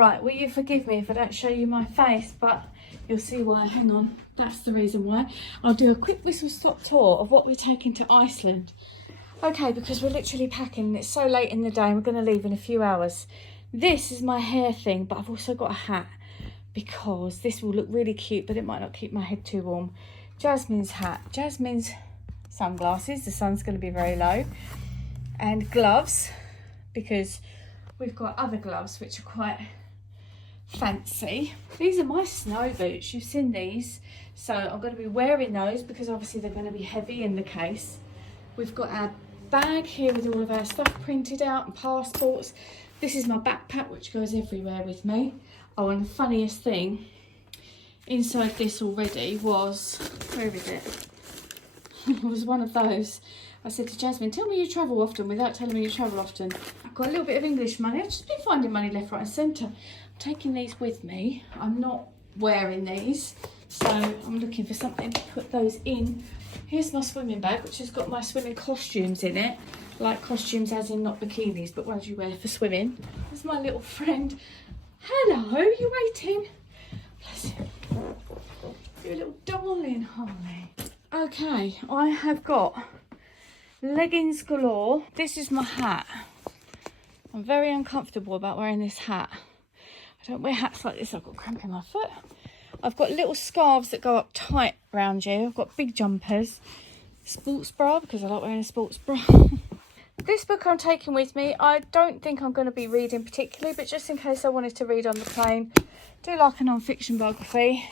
Alright, will you forgive me if I don't show you my face, but you'll see why. Hang on, that's the reason why. I'll do a quick whistle-stop tour of what we're taking to Iceland. Okay, because we're literally packing and it's so late in the day and we're going to leave in a few hours. This is my hair thing, but I've also got a hat because this will look really cute, but it might not keep my head too warm. Jasmine's hat, Jasmine's sunglasses, the sun's going to be very low, and gloves, because we've got other gloves which are quite fancy. These are my snow boots, you've seen these, so I'm going to be wearing those because obviously they're going to be heavy in the case. We've got our bag here with all of our stuff printed out and passports. This is my backpack which goes everywhere with me. Oh, and the funniest thing inside this already was, where is it? It was one of those. I said to Jasmine, tell me you travel often without telling me you travel often. I've got a little bit of English money. I've just been finding money left, right and centre. I'm taking these with me. I'm not wearing these, so I'm looking for something to put those in. Here's my swimming bag, which has got my swimming costumes in it. Like costumes as in not bikinis, but ones you wear for swimming. There's my little friend. Hello, you waiting? Bless you. You're a little darling, Harley. Okay, I have got leggings galore. This is my hat. I'm very uncomfortable about wearing this hat. I don't wear hats like this. I've got cramp in my foot. I've got little scarves that go up tight around you. I've got big jumpers. Sports bra, because I like wearing a sports bra. This book I'm taking with me, I don't think I'm going to be reading particularly, but just in case I wanted to read on the plane, do like a non-fiction biography.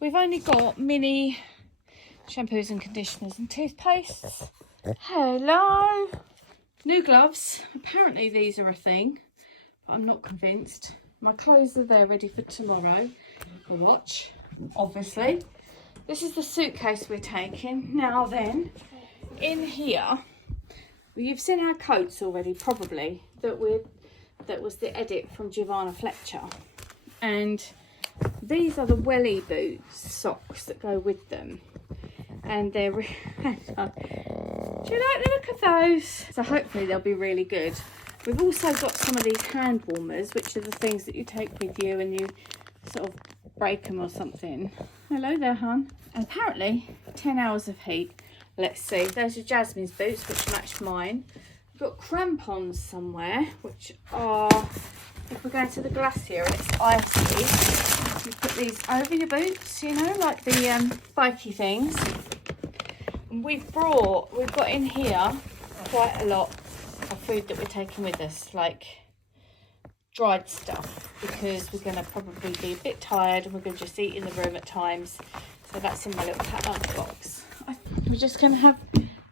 We've only got mini shampoos and conditioners and toothpastes. Hello. New gloves. Apparently these are a thing, but I'm not convinced. My clothes are there ready for tomorrow. A watch, obviously. This is the suitcase we're taking. Now then, in here, well, you've seen our coats already, probably, that was the edit from Giovanna Fletcher. And these are the welly boots socks that go with them. And they're do you like the look of those? So hopefully they'll be really good. We've also got some of these hand warmers, which are the things that you take with you and you sort of break them or something. Hello there, hon. And apparently 10 hours of heat. Let's see, those are Jasmine's boots, which match mine. We've got crampons somewhere, which are, if we're going to the glacier and it's icy, you put these over your boots, you know, like the bikey things. And we've got in here quite a lot of food that we're taking with us, like dried stuff, because we're going to probably be a bit tired and we're going to just eat in the room at times. So that's in my little pack lunch box. We're just going to have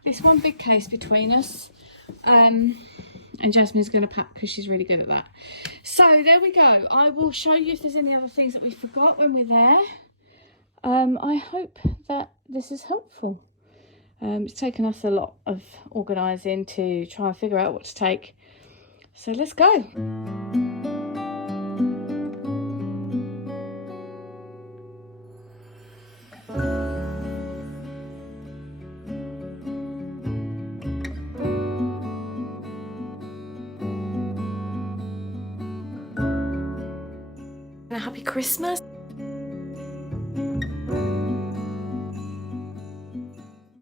this one big case between us, and Jasmine's going to pack because she's really good at that. So there we go. I will show you if there's any other things that we forgot when we're there. I hope that this is helpful. It's taken us a lot of organising to try and figure out what to take. So let's go. A happy Christmas.